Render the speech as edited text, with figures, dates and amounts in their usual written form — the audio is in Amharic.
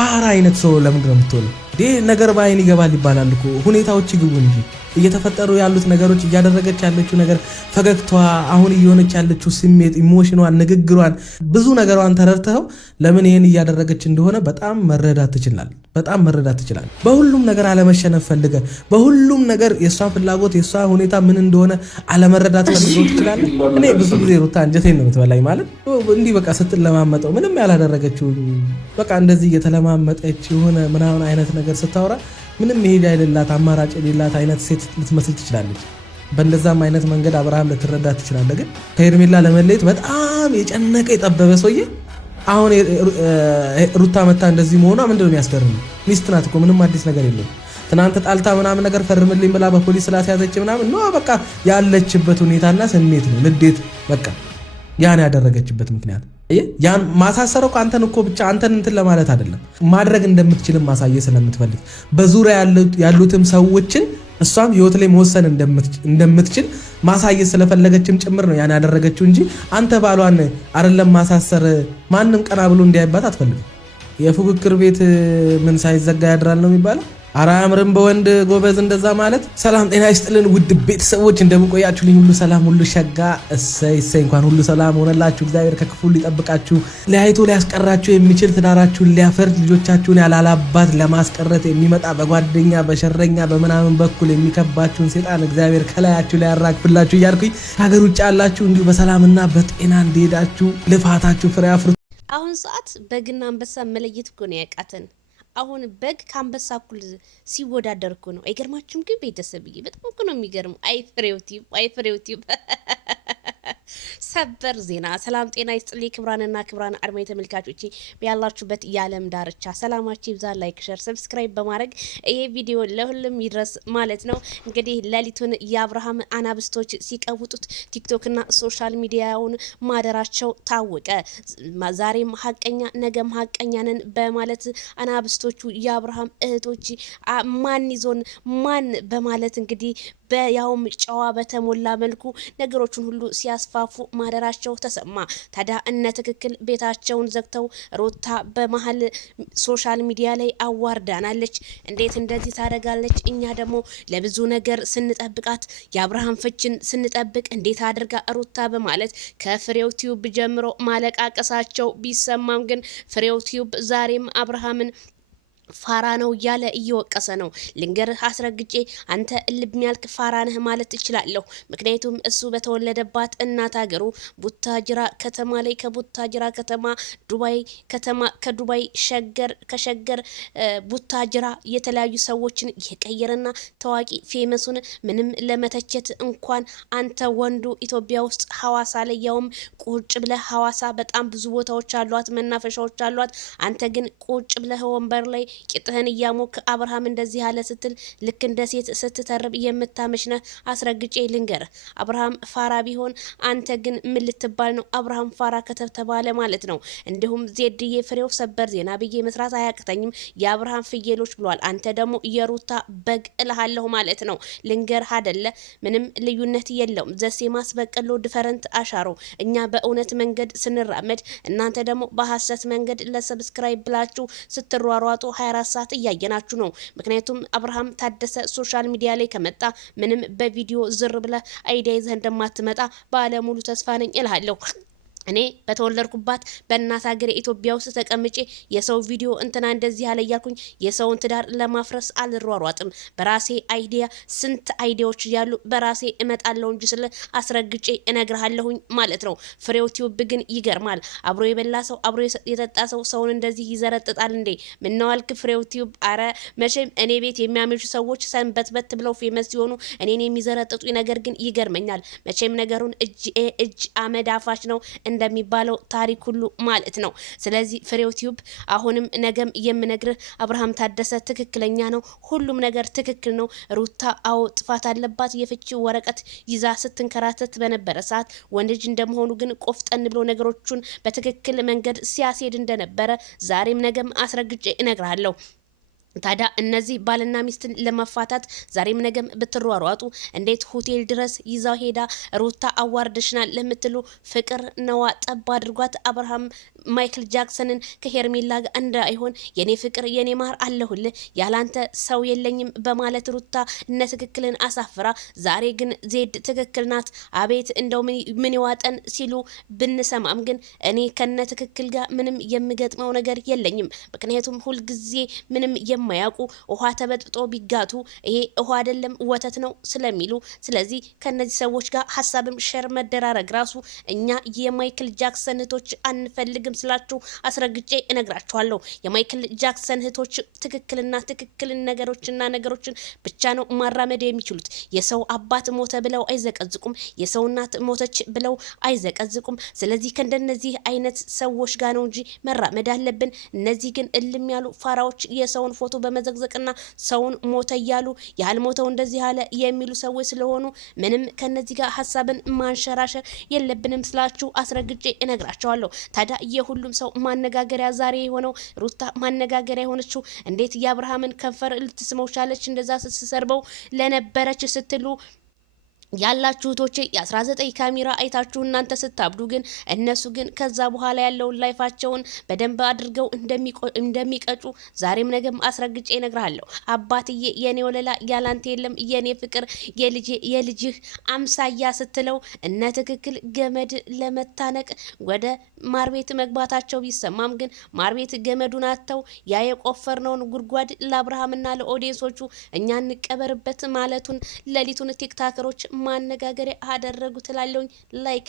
ፋራ አይነት ሰው ለምንድነው የምትሆነው? ነገር ባይን ይገባል ይባላል እኮ ሁኔታዎች ይግቡ እንጂ እየተፈጠሩ ያሉት ነገሮች እያደረገች ያለችው ነገር ፈገግታዋ አሁን እየሆነች ያለችው ስሜት ኢሞሽኗን ንግግሯን ብዙ ነገሯን ተረድተው ለምን ይሄን እያደረገች እንደሆነ በጣም መረዳት ትችላል። በሁሉም ነገር አለመሸነፍ ፈልገ በሁሉም ነገር የሷ ፍላጎት የሷ ሁኔታ ምን እንደሆነ አለመረዳት ፈልገው ትችላል። እኔ ብዙ ጊዜ ሩታ አንጀቴን ነው የምትበላኝ ማለት እንዲህ በቃ ስትለማመጠው ምንም ያላደረገችው በቃ እንደዚህ እየተለማመጠች የሆነ ምናምን አይነት ነገር ስታወራ ምንም መሄድ አይደላት አማራጭ የሌላት አይነት ሴት ልትመስል ትችላለች። በእንደዛም አይነት መንገድ አብርሃም ልትረዳ ትችላለህ። ግን ከሄርሜላ ለመለየት በጣም የጨነቀ የጠበበ ሰውዬ አሁን ሩታ መታ እንደዚህ መሆኗ ምንድነው የሚያስገርም? ሚስት ናት እኮ ምንም አዲስ ነገር የለም። ትናንት ጣልታ ምናምን ነገር ፈርምልኝ ብላ በፖሊስ ስላስያዘች ምናምን ነው በቃ ያለችበት ሁኔታና ስሜት ነው ንዴት በቃ ያን ያደረገችበት ምክንያት ያን ማሳሰረው አንተን እኮ ብቻ አንተን እንትን ለማለት አይደለም ማድረግ እንደምትችልም ማሳየት ስለምትፈልግ በዙሪያ ያሉትም ሰዎችን እሷም ህይወት ላይ መወሰን እንደምትችል ማሳየት ስለፈለገችም ጭምር ነው ያን ያደረገችው እንጂ አንተ ባሏን አይደለም ማሳሰር ማንም ቀና ብሎ እንዲያይባት አትፈልግም። የፉክክር ቤት ምን ሳይዘጋ ያድራል ነው የሚባለው። አራምርም በወንድ ጎበዝ እንደዛ ማለት። ሰላም ጤና ይስጥልን ውድ ቤተሰቦች እንደምቆያችሁልኝ ሁሉ ሰላም ሁሉ ሸጋ እሰይ እንኳን ሁሉ ሰላም ሆነላችሁ። እግዚአብሔር ከክፉ ሊጠብቃችሁ ለያይቶ ሊያስቀራችሁ የሚችል ትዳራችሁን ሊያፈርድ ልጆቻችሁን ያላላባት ለማስቀረት የሚመጣ በጓደኛ በሸረኛ በምናምን በኩል የሚከባችሁን ሴጣን እግዚአብሔር ከላያችሁ ላይ ያራግፍላችሁ እያልኩኝ ሀገር ውጭ ያላችሁ እንዲሁ በሰላምና በጤና እንዲሄዳችሁ ልፋታችሁ ፍሬ አፍርቱ። አሁን ሰዓት በግና አንበሳ መለየት እኮ ነው ያቃተን። አሁን በግ ከአንበሳ እኩል ሲወዳደር እኮ ነው። አይገርማችሁም? ግን ቤተሰብዬ በጣም እኮ ነው የሚገርሙ። አይፍሬው ቲዩብ ሰበር ዜና። ሰላም ጤና ይስጥልኝ ክብራንና ክብራን አድማጭ ተመልካቾቼ ያላችሁበት የዓለም ዳርቻ ሰላማችሁ ይብዛ። ላይክ፣ ሼር፣ ሰብስክራይብ በማድረግ ይሄ ቪዲዮ ለሁሉም ይድረስ ማለት ነው። እንግዲህ ሌሊቱን የአብርሃም አናብስቶች ሲቀውጡት ቲክቶክና ሶሻል ሚዲያውን ማደራቸው ታወቀ። ዛሬም ሀቀኛ ነገም ሀቀኛ ነን በማለት አናብስቶቹ የአብርሃም እህቶች ማን ይዞን ማን በማለት እንግዲህ በያውም ጨዋ በተሞላ መልኩ ነገሮችን ሁሉ ሲያስፋፉ ማደራቸው ተሰማ። ታዲያ እነ ትክክል ቤታቸውን ዘግተው ሩታ በመሀል ሶሻል ሚዲያ ላይ አዋርዳናለች። እንዴት እንደዚህ ታደርጋለች? እኛ ደግሞ ለብዙ ነገር ስንጠብቃት የአብርሃም ፍችን ስንጠብቅ እንዴት አድርጋ ሩታ በማለት ከፍሬው ቲዩብ ጀምሮ ማለቃቀሳቸው ቢሰማም ግን ፍሬው ቲዩብ ዛሬም አብርሃምን ፋራ ነው እያለ እየወቀሰ ነው። ልንገርህ አስረግጬ አንተ እልብ ሚያልክ ፋራ ነህ ማለት እችላለሁ። ምክንያቱም እሱ በተወለደባት እናት ሀገሩ ቡታጅራ ከተማ ላይ ከቡታጅራ ከተማ ዱባይ ከተማ ከዱባይ ከሸገር ቡታጅራ የተለያዩ ሰዎችን የቀየረና ታዋቂ ፌመሱን ምንም ለመተቸት እንኳን አንተ ወንዱ ኢትዮጵያ ውስጥ ሐዋሳ ላይ ያውም ቁጭ ብለህ ሐዋሳ በጣም ብዙ ቦታዎች አሏት፣ መናፈሻዎች አሏት። አንተ ግን ቁጭ ብለህ ወንበር ላይ ቂጥህን እያሞክ አብርሃም እንደዚህ ያለ ስትል ልክ እንደ ሴት ስትተርብ የምታመሽነ አስረግጬ ልንገር። አብርሃም ፋራ ቢሆን አንተ ግን ምን ልትባል ነው? አብርሃም ፋራ ከተባለ ማለት ነው። እንዲሁም ዜድዬ ፍሬው ሰበር ዜና ብዬ መስራት አያቅተኝም የአብርሃም ፍየሎች ብሏል። አንተ ደግሞ የሩታ በግ እልሃለሁ ማለት ነው። ልንገር አይደለ ምንም ልዩነት የለውም። ዘሴማስ በቀሎ ዲፈረንት አሻሮ። እኛ በእውነት መንገድ ስንራመድ እናንተ ደግሞ በሐሰት መንገድ ለሰብስክራይብ ብላችሁ ስትሯሯጡ 24 ሰዓት እያየናችሁ ነው። ምክንያቱም አብርሃም ታደሰ ሶሻል ሚዲያ ላይ ከመጣ ምንም በቪዲዮ ዝር ብለ አይዲያ ይዘህ እንደማትመጣ ባለሙሉ ተስፋ ነኝ እልሃለሁ። እኔ በተወለድኩባት በእናት ሀገር ኢትዮጵያ ውስጥ ተቀምጬ የሰው ቪዲዮ እንትና እንደዚህ ያለ እያልኩኝ የሰውን ትዳር ለማፍረስ አልሯሯጥም። በራሴ አይዲያ ስንት አይዲያዎች ያሉ በራሴ እመጣለሁ እንጂ ስለ አስረግጬ እነግርሃለሁኝ ማለት ነው። ፍሬው ቲዩብ ግን ይገርማል። አብሮ የበላ ሰው አብሮ የጠጣ ሰው ሰውን እንደዚህ ይዘረጥጣል እንዴ? ምነዋልክ ፍሬው ቲዩብ? አረ መቼም እኔ ቤት የሚያመሹ ሰዎች ሰንበትበት ብለው ፌመስ ሲሆኑ እኔን የሚዘረጥጡ ነገር ግን ይገርመኛል። መቼም ነገሩን እጅ አመድ አፋች ነው እንደሚባለው ታሪክ ሁሉ ማለት ነው። ስለዚህ ፍሬው ቲዩብ አሁንም ነገም የምነግርህ አብርሃም ታደሰ ትክክለኛ ነው። ሁሉም ነገር ትክክል ነው። ሩታ አዎ ጥፋት አለባት። የፍቺው ወረቀት ይዛ ስትንከራተት በነበረ ሰዓት ወንድ ልጅ እንደመሆኑ ግን ቆፍጠን ብሎ ነገሮቹን በትክክል መንገድ ሲያስሄድ እንደነበረ ዛሬም ነገም አስረግጬ እነግርሃለሁ። ታዲያ እነዚህ ባልና ሚስትን ለማፋታት ዛሬም ነገም ብትሯሯጡ እንዴት ሆቴል ድረስ ይዛው ሄዳ ሩታ አዋርደሽናል ለምትሉ ፍቅር ነዋ ጠብ አድርጓት አብርሃም ማይክል ጃክሰንን ከሄርሜላ ጋር እንዳይሆን የኔ ፍቅር የኔ ማር አለሁልህ ያላንተ ሰው የለኝም በማለት ሩታ እነ ትክክልን አሳፍራ ዛሬ ግን ዜድ ትክክል ናት አቤት እንደው ምን ይዋጠን ሲሉ ብንሰማም ግን እኔ ከነ ትክክል ጋር ምንም የምገጥመው ነገር የለኝም። ምክንያቱም ሁልጊዜ ምንም የማያውቁ ውሃ ተበጥጦ ቢጋቱ ይሄ ውሃ አይደለም ወተት ነው ስለሚሉ ስለዚህ ከነዚህ ሰዎች ጋር ሀሳብም ሼር መደራረግ ራሱ እኛ የማይክል ጃክሰን እህቶች አንፈልግም ስላችሁ አስረግጬ እነግራችኋለሁ። የማይክል ጃክሰን እህቶች ትክክልና ትክክልን ነገሮችን ብቻ ነው ማራመድ የሚችሉት። የሰው አባት ሞተ ብለው አይዘቀዝቁም፣ የሰው እናት ሞተች ብለው አይዘቀዝቁም። ስለዚህ ከእንደነዚህ አይነት ሰዎች ጋር ነው እንጂ መራመድ አለብን። እነዚህ ግን እልም ያሉ ፋራዎች የሰውን ፎቶ በመዘግዘቅና ሰውን ሞተ እያሉ ያልሞተው እንደዚህ አለ የሚሉ ሰዎች ስለሆኑ ምንም ከነዚህ ጋር ሀሳብን ማንሸራሸር የለብንም ስላችሁ አስረግጬ እነግራቸዋለሁ። ታዲያ የሁሉም ሰው ማነጋገሪያ ዛሬ የሆነው ሩታ ማነጋገሪያ የሆነችው እንዴት የአብርሃምን ከንፈር ልትስመው ቻለች እንደዛ ስትሰርበው ለነበረች ስትሉ ያላችሁ እህቶቼ የ19 ካሜራ አይታችሁ እናንተ ስታብዱ ግን እነሱ ግን ከዛ በኋላ ያለውን ላይፋቸውን በደንብ አድርገው እንደሚቀጩ ዛሬም ነገም አስረግጬ እነግርሃለሁ። አባትዬ የኔ ወለላ ያላንተ የለም የኔ ፍቅር የልጅህ አምሳያ ስትለው እነ ትክክል ገመድ ለመታነቅ ወደ ማር ቤት መግባታቸው ቢሰማም ግን ማር ቤት ገመዱን አተው ያ የቆፈርነውን ጉድጓድ ለአብርሃምና ለኦዲየንሶቹ እኛ እንቀበርበት ማለቱን ሌሊቱን ቲክታከሮች ማነጋገሪያ አደረጉ ትላለኝ። ላይክ